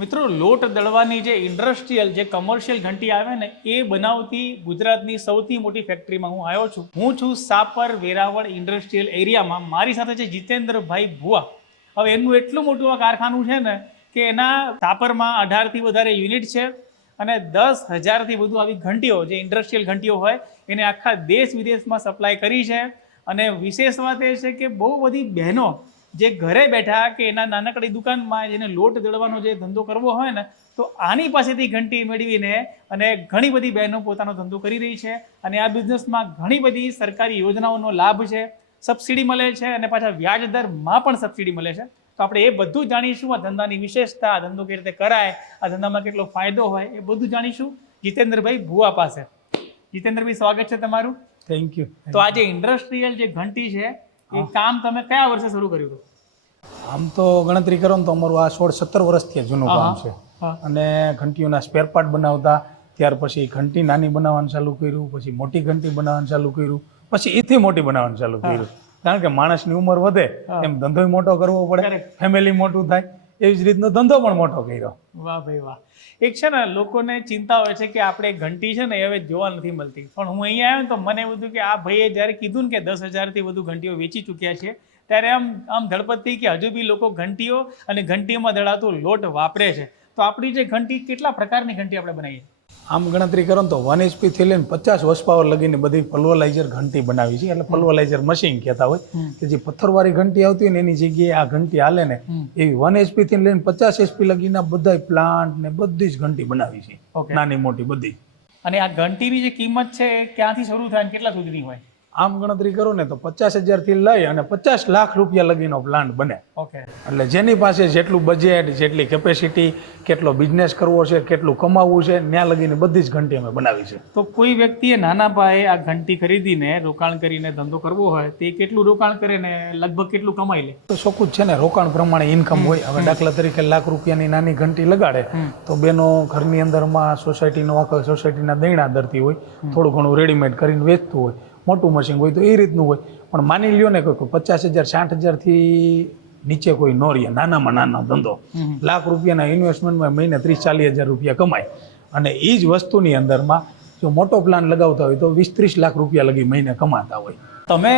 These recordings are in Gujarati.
મિત્રો, લોટ દળવાની જે ઇન્ડસ્ટ્રીયલ જે કમર્શિયલ ઘંટી આવે ને, એ બનાવતી ગુજરાતની સૌથી મોટી ફેક્ટરીમાં હું આવ્યો છું. હું છું સાપર વેરાવળ ઇન્ડસ્ટ્રીયલ એરિયામાં મારી સાથે છે જીતેન્દ્રભાઈ ભુવા. હવે એનું એટલું મોટું આ કારખાનું છે ને કે એના સાપરમાં અઢારથી વધારે યુનિટ છે અને દસ હજારથી વધુ આવી ઘંટીઓ, જે ઇન્ડસ્ટ્રીયલ ઘંટીઓ હોય, એને આખા દેશ વિદેશમાં સપ્લાય કરી છે. અને વિશેષ વાત એ છે કે બહુ બધી બહેનો જે ઘરે બેઠા કે એના નાનકડી દુકાનમાં જેને લોટ દળવાનો જે ધંધો કરવો હોય ને તો આની પાસેથી ઘંટી મેળવીને અને ઘણી બધી બહેનો પોતાનો ધંધો કરી રહી છે અને આ બિઝનેસમાં ઘણી બધી સરકારી યોજનાઓનો લાભ છે સબસિડી મળે છે અને પાછા વ્યાજ દરમાં પણ સબસિડી મળે છે. તો આપણે એ બધું જાણીશું આ ધંધાની વિશેષતા આ ધંધો કેવી રીતે કરાય આ ધંધામાં કેટલો ફાયદો હોય એ બધું જાણીશું. જીતેન્દ્રભાઈ ભુવા પાસે. જીતેન્દ્રભાઈ સ્વાગત છે તમારું. થેન્ક યુ તો આ જે ઇન્ડસ્ટ્રીયલ જે ઘંટી છે એ કામ તમે કયા વર્ષે શરૂ કર્યું હતું? આમ તો ગણતરી કરો ને તો અમારું આ સોળ સત્તર વર્ષથી જૂનું કામ છે. અને ઘંટીઓના સ્પેર પાર્ટ બનાવતા ત્યાર પછી ઘંટી નાની બનાવવાનું ચાલુ કર્યું પછી મોટી ઘંટી બનાવવાનું ચાલુ કર્યું પછી એથી મોટી બનાવવાનું ચાલુ કર્યું. કારણ કે માણસની ઉંમર વધે એમ ધંધોય મોટો કરવો પડે ફેમિલી મોટું થાય. એવી જ રીતનો ધંધો પણ મોટો કર્યો. વાહ ભાઈ વાહ. એક છે ને, લોકોને ચિંતા હોય છે કે આપણે ઘંટી છે ને હવે જોવા નથી મળતી. પણ હું અહીંયા આવ્યો ને તો મને એવું થયું કે આ ભાઈએ જ્યારે કીધું ને કે દસ હજારથી વધુ ઘંટીઓ વેચી ચૂક્યા છે, ત્યારે આમ આમ ધડપત થઈ કે હજુ બી લોકો ઘંટીઓ અને ઘંટીઓમાં દળાતો લોટ વાપરે છે. તો આપણી જે ઘંટી, કેટલા પ્રકારની ઘંટી આપણે બનાવીએ? આમ ગણતરી કરો ને તો વન એચપી થી લઈને પચાસ વર્ષ પાવર લગીને બધી પલ્વલાઇઝર ઘંટી બનાવી છે. એટલે પલ્વલાઇઝર મશીન કહેતા હોય કે જે પથ્થરવાળી ઘંટી આવતી હોય ને એની જગ્યાએ આ ઘંટી હાલે ને એવી વન એચપી થી લઈને પચાસ એચપી લગીના બધા પ્લાન્ટ ને બધી જ ઘંટી બનાવી છે. નાની મોટી બધી. અને આ ઘંટીની જે કિંમત છે ક્યાંથી શરૂ થાય કેટલા સુધીની હોય? આમ ગણતરી કરો ને તો પચાસ હજારથી લઈ અને પચાસ લાખ રૂપિયા લગીનો પ્લાન્ટ બને. ઓકે એટલે જેની પાસે જેટલું બજેટ જેટલી કેપેસિટી કેટલો બિઝનેસ કરવો છે કેટલું કમાવવું છે ત્યાં લગીને બધી જ ઘંટી અમે બનાવી છે. તો કોઈ વ્યક્તિએ નાના પાયે આ ઘંટી ખરીદીને રોકાણ કરીને ધંધો કરવો હોય તે કેટલું રોકાણ કરે ને લગભગ કેટલું કમાઈ લે? તો ચોખ્ખું જ છે ને રોકાણ પ્રમાણે ઇન્કમ હોય. હવે દાખલા તરીકે લાખ રૂપિયાની નાની ઘંટી લગાડે તો બેનો ઘરની અંદરમાં સોસાયટીનો આખો સોસાયટીના દૈણા દરતી હોય થોડું ઘણું રેડીમેડ કરીને વેચતું હોય. મોટું મશીન હોય તો એ રીતનું હોય. પણ માની લ્યો ને કોઈ પચાસ હજાર સાઠ હજારથી નીચે કોઈ નો રહે નાનામાં નાનો ધંધો. લાખ રૂપિયાના ઇન્વેસ્ટમેન્ટમાં મહિને ત્રીસ ચાલીસ હજાર રૂપિયા કમાય. અને એ જ વસ્તુની અંદરમાં જો મોટો પ્લાન લગાવતા હોય તો વીસ ત્રીસ લાખ રૂપિયા લગી મહિને કમાતા હોય. તમે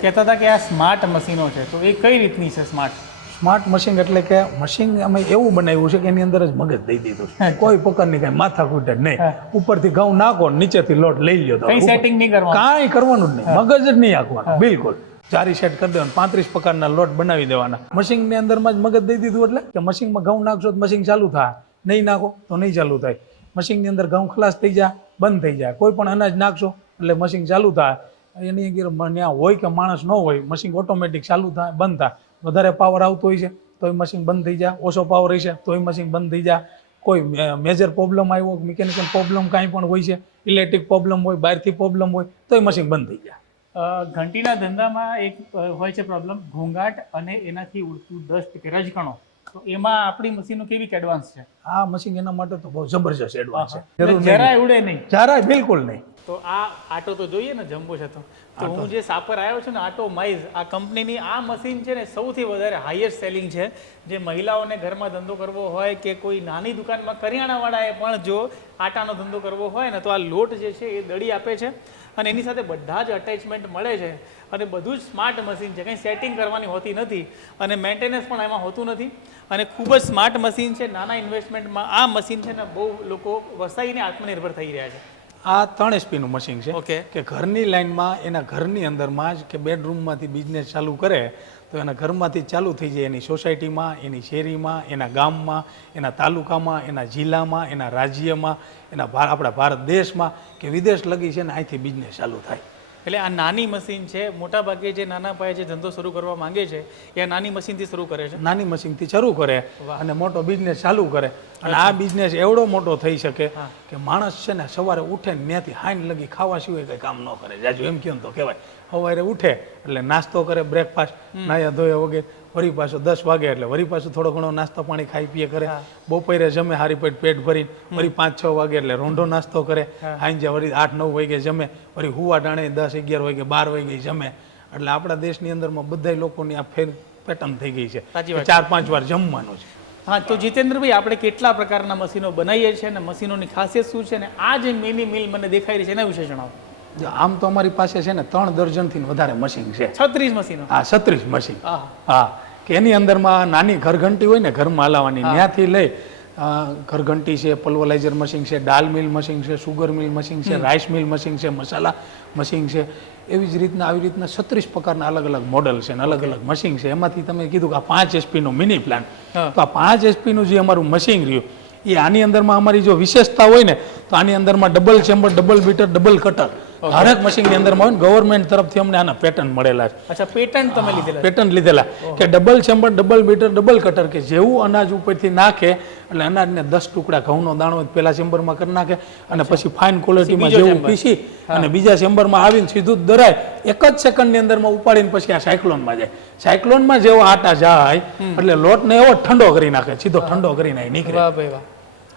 કહેતા હતા કે આ સ્માર્ટ મશીનો છે. તો એ કઈ રીતની છે સ્માર્ટ સ્માર્ટ મશીન એટલે કે મશીન અમે એવું બનાવ્યું છે કે એની અંદર જ મગજ દઈ દીધું છે. કોઈ પ્રકારની કઈ માથા કૂટે નહીં. ઉપરથી ઘઉં નાખો નીચેથી લોટ લઈ લ્યો કઈ કરવાનું. જ નહીં. મગજ જ નહીં આખવાનું. બિલકુલ. ચારી સેટ કરી દેવાનું. પાંત્રીસ પ્રકારના લોટ બનાવી દેવાના. મશીનની અંદરમાં જ મગજ દઈ દીધું એટલે કે મશીનમાં ઘઉં નાખશો તો મશીન ચાલુ થાય. નહીં નાખો તો નહીં ચાલુ થાય. મશીનની અંદર ઘઉં ખલાસ થઈ જાય બંધ થઈ જાય. કોઈ પણ અનાજ નાખશો એટલે મશીન ચાલુ થાય. એની અંદર ત્યાં હોય કે માણસ ન હોય મશીન ઓટોમેટિક ચાલુ થાય બંધ થાય. વધારે પાવર આવતો હોય છે તો એ મશીન બંધ થઈ જાય. ઓછો પાવર રહેશે તો એ મશીન બંધ થઈ જાય. કોઈ મેજર પ્રોબ્લેમ આવ્યો મિકેનિકલ પ્રોબ્લેમ કાંઈ પણ હોય છે ઇલેક્ટ્રિક પ્રોબ્લેમ હોય બહારથી પ્રોબ્લેમ હોય તો એ મશીન બંધ થઈ જાય. ઘંટીના ધંધામાં એક હોય છે પ્રોબ્લેમ ઘોંઘાટ અને એનાથી ઉડતું ડસ્ટ કે રજકણો. તો એમાં આપણી મશીનો કેવી એડવાન્સ છે? આ મશીન એના માટે તો બહુ જબરજસ્ત એડવાન્સ છે. જરાય ઉડે નહીં. જરાય બિલકુલ નહીં. તો આ આટો તો જોઈએ ને જમ્બો છે તો. તો હું જે સાપર આવ્યો છું ને આટો માઇઝ આ કંપનીની આ મશીન છે ને સૌથી વધારે હાઈએસ્ટ સેલિંગ છે. જે મહિલાઓને ઘરમાં ધંધો કરવો હોય કે કોઈ નાની દુકાનમાં કરિયાણાવાળાએ પણ જો આટાનો ધંધો કરવો હોય ને તો આ લોટ જે છે એ દળી આપે છે. અને એની સાથે બધા જ અટેચમેન્ટ મળે છે. અને બધું જ સ્માર્ટ મશીન છે. કંઈ સેટિંગ કરવાની હોતી નથી અને મેન્ટેનન્સ પણ એમાં હોતું નથી. અને ખૂબ જ સ્માર્ટ મશીન છે. નાના ઇન્વેસ્ટમેન્ટમાં આ મશીન છે ને બહુ લોકો વસાઈને આત્મનિર્ભર થઈ રહ્યા છે. આ ત્રણ એસપીનું મશીન છે ઓકે કે ઘરની લાઈનમાં એના ઘરની અંદરમાં જ કે બેડરૂમમાંથી બિઝનેસ ચાલુ કરે તો એના ઘરમાંથી જ ચાલુ થઈ જાય એની સોસાયટીમાં એની શેરીમાં એના ગામમાં એના તાલુકામાં એના જિલ્લામાં એના રાજ્યમાં એના આપણા ભારત દેશમાં કે વિદેશ લગી છે ને અહીંથી બિઝનેસ ચાલુ થાય. એટલે આ નાની મશીન છે મોટા ભાગે જે નાના પાયે જે ધંધો શરૂ કરવા માંગે છે એ નાની મશીનથી શરૂ કરે છે? નાની મશીનથી શરૂ કરે અને મોટો બિઝનેસ ચાલુ કરે. અને આ બિઝનેસ એવડો મોટો થઈ શકે કે માણસ છે ને સવારે ઉઠે ને ત્યાંથી હાઈન લગી ખાવા સિવાય કંઈ કામ ન કરે. જાજુ એમ કેમ તો કહેવાય. સવારે ઉઠે એટલે નાસ્તો કરે બ્રેકફાસ્ટ નાયા ધોયા વગેરે. વળી પાછો દસ વાગે એટલે વરી પાછું થોડો ઘણો નાસ્તો પાણી ખાઈ પીએ કરે બપોરે જમે હારી પેટ પેટ ભરીને વરી પાંચ છ વાગે એટલે રોંઢો નાસ્તો કરે. સાંજે વરી આઠ નવ વાગે જમે વરી હુવા ટાણે દસ અગિયાર વાગે બાર વાગે જમે. એટલે આપણા દેશની અંદરમાં બધા લોકોની આ ફેર પેટર્ન થઈ ગઈ છે. ચાર પાંચ વાર જમવાનું છે. હા તો જીતેન્દ્રભાઈ આપણે કેટલા પ્રકારના મશીનો બનાવીએ છીએ અને મશીનોની ખાસિયત શું છે? અને આ જે મિની મિલ મને દેખાઈ રહી છે એના વિશે જણાવો. આમ તો અમારી પાસે છે ને ત્રણ દર્જનથી વધારે મશીન છે. છત્રીસ મશીનો. હા છત્રીસ મશીન હા. કે એની અંદરમાં નાની ઘરઘંટી હોય ને ઘરમાં હલાવવાની ત્યાંથી લઈ ઘરઘંટી છે પલ્વલાઇઝર મશીન છે દાલ મિલ મશીન છે સુગર મિલ મશીન છે રાઈસ મિલ મશીન છે મસાલા મશીન છે. એવી જ રીતના આવી રીતના છત્રીસ પ્રકારના અલગ અલગ મોડલ છે ને અલગ અલગ મશીન છે. એમાંથી તમે કીધું કે આ પાંચ એચપીનું મિની પ્લાન. તો આ પાંચ એચપીનું જે અમારું મશીન રહ્યું એ આની અંદરમાં અમારી જો વિશેષતા હોય ને તો આની અંદરમાં double chamber double beater double cutter. હરેક મશીનની અંદરમાં હોય ને ગવર્મેન્ટ તરફથી અમને આના પેટર્ન મળેલા છે. અચ્છા પેટન્ટ તમે લીધેલા. પેટર્ન લીધેલા. કે double chamber double meter double cutter કે જેવું અનાજ ઉપરથી નાખે એટલે અનાજને દસ ટુકડા ઘઉંનો દાણો પેલા ચેમ્બરમાં કરી નાખે અને પછી ફાઇન ક્વોલિટીમાં જેવું પીસી અને બીજા ચેમ્બરમાં આવીને સીધું જ દરાય. એક જ સેકન્ડની અંદરમાં ઉપાડીને પછી આ સાયક્લોનમાં જાય. સાયક્લોનમાં જેવો આટા જાય એટલે લોટને એવો ઠંડો કરી નાખે સીધો ઠંડો કરી નાખે નીકળે.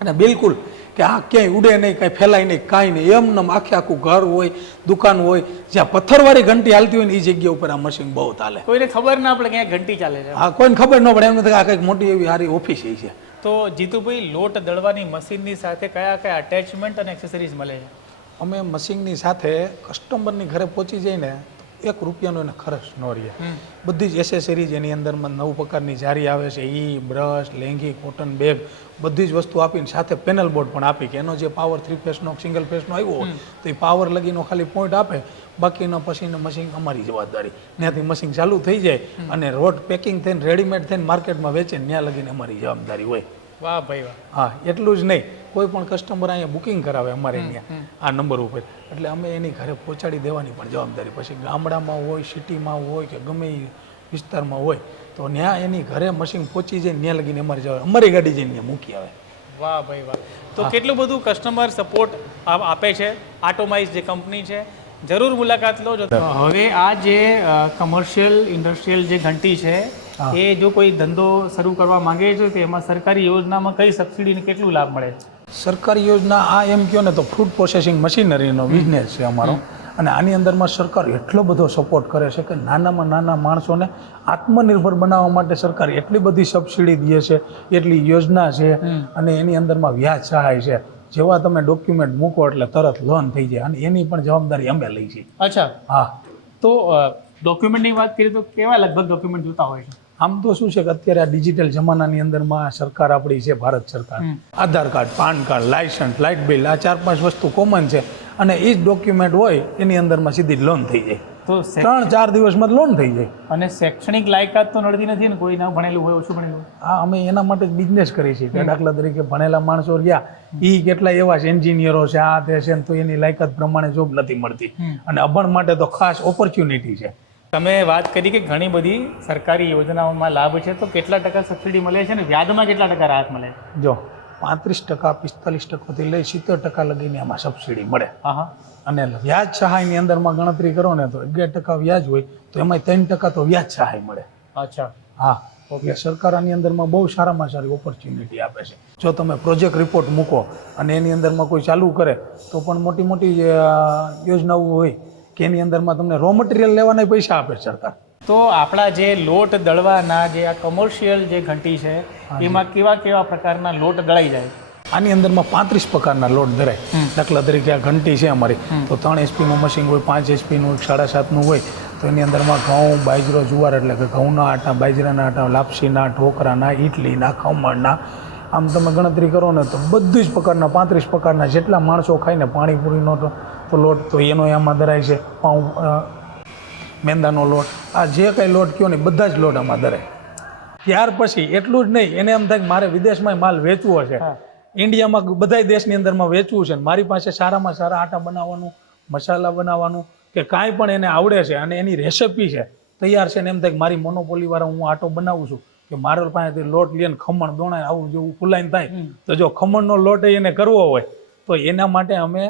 અને બિલકુલ કે આ ક્યાંય ઉડે નહીં કાંઈ ફેલાય નહીં કાંઈ નહીં. એમને આખે આખું ઘર હોય દુકાન હોય જ્યાં પથ્થરવાળી ઘંટી હાલતી હોય ને એ જગ્યા ઉપર આ મશીન બહુ ચાલે. કોઈને ખબર ના પડે ક્યાંય ઘંટી ચાલે છે. હા કોઈને ખબર ન પડે એમ તો આ કંઈક મોટી એવી સારી ઓફિસ છે. તો જીતુભાઈ લોટ દળવાની મશીનની સાથે કયા કયા અટેચમેન્ટ અને એક્સેસરીઝ મળે છે? અમે મશીનની સાથે કસ્ટમરની ઘરે પહોંચી જઈને એક રૂપિયાનો એને ખર્ચ ન રહે. બધી જ એસેસરીઝ એની અંદરમાં નવ પ્રકારની જારી આવે છે. ઈ બ્રશ લેંગી કોટન બેગ બધી જ વસ્તુ આપીને સાથે પેનલ બોર્ડ પણ આપી કે એનો જે પાવર થ્રી ફેસનો સિંગલ ફેસનો આવ્યો હોય તો એ પાવર લગીનો ખાલી પોઈન્ટ આપે. બાકીનો પછીનો મશીન અમારી જવાબદારી. ત્યાંથી મશીન ચાલુ થઈ જાય અને રોડ પેકિંગ થઈને રેડીમેડ થઈને માર્કેટમાં વેચે ત્યાં લગીને અમારી જવાબદારી હોય. વાહ ભાઈ વાહ. હા એટલું જ નહીં. કોઈ પણ કસ્ટમર અહીંયા બુકિંગ કરાવે અમારે અહીંયા આ નંબર ઉપર. એટલે અમે એની ઘરે પહોંચાડી દેવાની પણ જવાબદારી. પછી ગામડામાં હોય સિટીમાં હોય કે ગમે એ વિસ્તારમાં હોય તો ત્યાં એની ઘરે મશીન પહોંચી જાય ત્યાં લગીને અમારી જવા અમારી ગાડી જઈને ત્યાં મૂકી આવે. વાહ ભાઈ વાહ. તો કેટલું બધું કસ્ટમર સપોર્ટ આપે છે? આટોમાઇઝ જે કંપની છે જરૂર મુલાકાત લો જો હવે આ જે કમર્શિયલ ઇન્ડસ્ટ્રીયલ જે ઘંટી છે એ જો કોઈ ધંધો શરૂ કરવા માંગે છે તો એમાં સરકારી યોજનામાં કઈ સબસિડીને કેટલું લાભ મળે? સરકારી યોજના આ એમ કહો ને તો ફૂડ પ્રોસેસિંગ મશીનરીનો બિઝનેસ છે અમારો. અને આની અંદરમાં સરકાર એટલો બધો સપોર્ટ કરે છે કે નાનામાં નાના માણસોને આત્મનિર્ભર બનાવવા માટે સરકાર એટલી બધી સબસિડી દે છે એટલી યોજના છે અને એની અંદરમાં વ્યાજ સહાય છે. જેવા તમે ડોક્યુમેન્ટ મૂકો એટલે તરત લોન થઈ જાય અને એની પણ જવાબદારી અમે લઈ છીએ. અચ્છા. હા. તો ડોક્યુમેન્ટની વાત કરીએ તો કેવા લગભગ ડોક્યુમેન્ટ જોતા હોય છે? આમ તો શું છે કે અત્યારે આ ડિજિટલ જમાનાની અંદરમાં સરકાર આપણી છે ભારત સરકાર. Aadhaar card PAN card license light bill આ ચાર પાંચ વસ્તુ કોમન છે અને એ જ ડોક્યુમેન્ટ હોય એની અંદરમાં સીધી જ લોન થઈ જાય. તો ત્રણ ચાર દિવસમાં લોન થઈ જાય. અને શૈક્ષણિક લાયકાત તો નડતી નથી ને? કોઈ ના ભણેલું હોય ઓછું ભણેલું હા અમે એના માટે જ બિઝનેસ કરીએ છીએ કે દાખલા તરીકે ભણેલા માણસો ગયા એ કેટલા એવા છે એન્જિનિયરો છે આ તે છે તો એની લાયકાત પ્રમાણે જોબ નથી મળતી. અને અભણ માટે તો ખાસ ઓપોર્ચ્યુનિટી છે. તમે વાત કરી કે ઘણી બધી સરકારી યોજનાઓમાં લાભ છે તો કેટલા ટકા સબસિડી મળે છે ને વ્યાજમાં કેટલા ટકા રાહત મળે? જો પાંત્રીસ ટકા પિસ્તાલીસ ટકાથી લઈ સિત્તેર ટકા લગીને આમાં સબસિડી મળે. અને વ્યાજ સહાયની અંદરમાં ગણતરી કરો ને તો અગિયાર ટકા વ્યાજ હોય તો એમાં ત્રણ ટકા તો વ્યાજ સહાય મળે. અચ્છા. હા. ઓકે. સરકાર આની અંદરમાં બહુ સારામાં સારી ઓપોર્ચ્યુનિટી આપે છે. જો તમે પ્રોજેક્ટ રિપોર્ટ મૂકો અને એની અંદરમાં કોઈ ચાલુ કરે તો પણ મોટી મોટી યોજનાઓ હોય કે એની અંદરમાં તમને રો મટીરિયલ લેવાના પૈસા આપે સરકાર. તો આપણા જે લોટ દળવાના જે આ કમર્શિયલ જે ઘંટી છે એમાં કેવા કેવા પ્રકારના લોટ દળાઈ જાય? આની અંદરમાં પાંત્રીસ પ્રકારના લોટ ધરાય. દાખલા તરીકે આ ઘંટી છે અમારી. તો ત્રણ એચપીનું મશીન હોય પાંચ એચપીનું સાડા સાતનું હોય તો એની અંદરમાં ઘઉં બાજરો જુવાર એટલે કે ઘઉંના આટા બાજરાના આટા લાપસીના ઢોકરાના ઇડલીના ખમણના આમ તમે ગણતરી કરો ને તો બધી જ પ્રકારના પાંત્રીસ પ્રકારના જેટલા માણસો ખાઈને પાણીપુરીનો તો તો લોટ તો એનો એમાં ધરાય છે. પાઉં મેંદાનો લોટ. આ જે કંઈ લોટ કયો ને બધા જ લોટ આમાં ધરાય ત્યાર પછી એટલું જ નહીં એને એમ થાય કે મારે વિદેશમાં માલ વેચવો છે. ઇન્ડિયામાં બધા દેશની અંદરમાં વેચવું છે મારી પાસે સારામાં સારા આટા બનાવવાનું મસાલા બનાવવાનું કે કાંઈ પણ એને આવડે છે અને એની રેસિપી છે તૈયાર છે ને એમ થાય કે મારી મોનોપોલીવાળા હું આટો બનાવું છું કે મારો પાસેથી લોટ લઈને ખમણ દોણાય આવું જેવું ફૂલાઈને થાય. તો જો ખમણનો લોટ એને કરવો હોય તો એના માટે અમે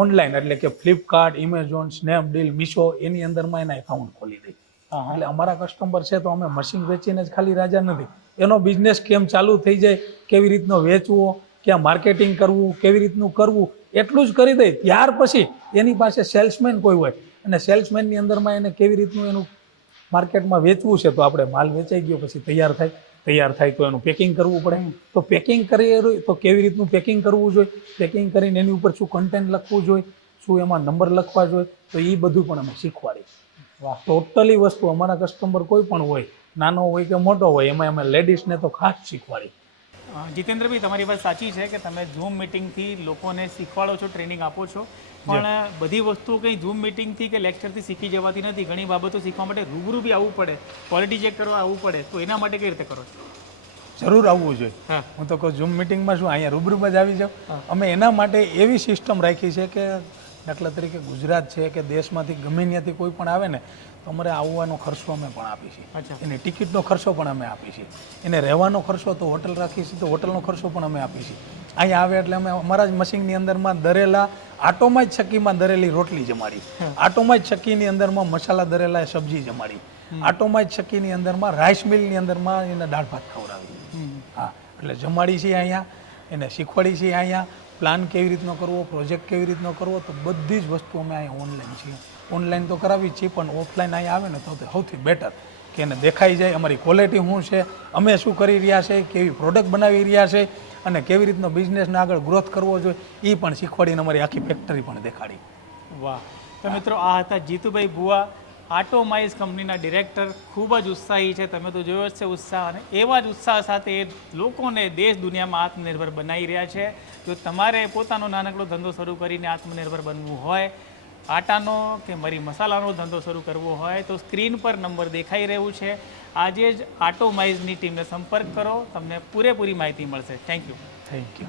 ઓનલાઈન એટલે કે ફ્લિપકાર્ટ ઇમેઝોન સ્નેપડીલ મીશો એની અંદરમાં એના એકાઉન્ટ ખોલી હા એટલે અમારા કસ્ટમર છે તો અમે મશીન વેચીને જ ખાલી રાજા નથી. એનો બિઝનેસ કેમ ચાલુ થઈ જાય કેવી રીતનો વેચવો ક્યાં માર્કેટિંગ કરવું કેવી રીતનું કરવું એટલું જ કરી દે. ત્યાર પછી એની પાસે સેલ્સમેન કોઈ હોય અને સેલ્સમેનની અંદરમાં એને કેવી રીતનું એનું માર્કેટમાં વેચવું છે તો આપણે માલ વેચાઈ ગયો પછી તૈયાર થાય. તૈયાર થાય તો એનું પેકિંગ કરવું પડે. તો પેકિંગ કરીએ તો કેવી રીતનું પેકિંગ કરવું જોઈએ? પેકિંગ કરીને એની ઉપર શું કન્ટેન્ટ લખવું જોઈએ? શું એમાં નંબર લખવા જોઈએ? તો એ બધું પણ અમે શીખવાડીએ. ટોટલી વસ્તુ અમારા કસ્ટમર કોઈ પણ હોય, નાનો હોય કે મોટો હોય, એમાં અમે લેડીઝને તો ખાસ શીખવાડી જીતેન્દ્રભાઈ તમારી વાત સાચી છે કે તમે ઝૂમ મિટિંગથી લોકોને શીખવાડો છો ટ્રેનિંગ આપો છો. પણ બધી વસ્તુઓ કંઈ ઝૂમ મિટિંગથી કે લેક્ચરથી શીખી જવાતી નથી. ઘણી બાબતો શીખવા માટે રૂબરૂ બી આવવું પડે. ક્વોલિટી ચેક કરવા આવવું પડે. તો એના માટે કઈ રીતે કરો છો? જરૂર આવવું જોઈએ. હું. તો કહું ઝૂમ મિટિંગમાં શું અહીંયા રૂબરૂમાં જ આવી જાઉં. અમે એના માટે એવી સિસ્ટમ રાખી છે કે દાખલા તરીકે ગુજરાત છે કે દેશમાંથી ગમે ત્યાંથી કોઈ પણ આવે ને અમારે આવવાનો ખર્ચો અમે પણ આપીએ છીએ. એની ટિકિટનો ખર્ચો પણ અમે આપીએ છીએ. એને રહેવાનો ખર્ચો તો હોટલ રાખીએ છીએ તો હોટલનો ખર્ચો પણ અમે આપીએ છીએ. અહીંયા આવે એટલે અમે અમારા જ મશીનની અંદરમાં દરેલા આટોમાં જ ચક્કીમાં દરેલી રોટલી જમાડી. આટોમાં જ ચક્કીની અંદરમાં મસાલા દરેલા સબ્જી જમાડી. આટોમાં જ ચક્કીની અંદરમાં રાઈસ મિલની અંદરમાં એને દાળ ભાત ખવડાવી. હા એટલે જમાડી છીએ અહીંયા એને શીખવાડી છીએ અહીંયા. પ્લાન કેવી રીતનો કરવો પ્રોજેક્ટ કેવી રીતનો કરવો તો બધી જ વસ્તુ અમે અહીંયા ઓનલાઈન છીએ. ઓનલાઈન તો કરાવી છીએ, પણ ઓફલાઈન અહીં આવે ને તો સૌથી બેટર કે એને દેખાઈ જાય અમારી ક્વોલિટી શું છે, અમે શું કરી રહ્યા છે, કેવી પ્રોડક્ટ બનાવી રહ્યા છે અને કેવી રીતનો બિઝનેસને આગળ ગ્રોથ કરવો જોઈએ એ પણ શીખવાડીને અમારી આખી ફેક્ટરી પણ દેખાડી. વાહ. તો મિત્રો, આ હતા જીતુભાઈ ભુવા આટોમાઇઝ કંપનીના ડિરેક્ટર ખૂબ જ ઉત્સાહી છે. તમે તો જોયો જ છે ઉત્સાહ અને એવા જ ઉત્સાહ સાથે લોકોને દેશ દુનિયામાં આત્મનિર્ભર બનાવી રહ્યા છે. જો તમારે પોતાનો નાનકડો ધંધો શરૂ કરીને આત્મનિર્ભર બનવું હોય આટાનો કે મરી મસાલાનો ધંધો શરૂ કરવો હોય તો સ્ક્રીન પર નંબર દેખાઈ રહ્યું છે. આજે જ આટોમાઇઝની ટીમને સંપર્ક કરો. તમને પૂરેપૂરી માહિતી મળશે. Thank you thank you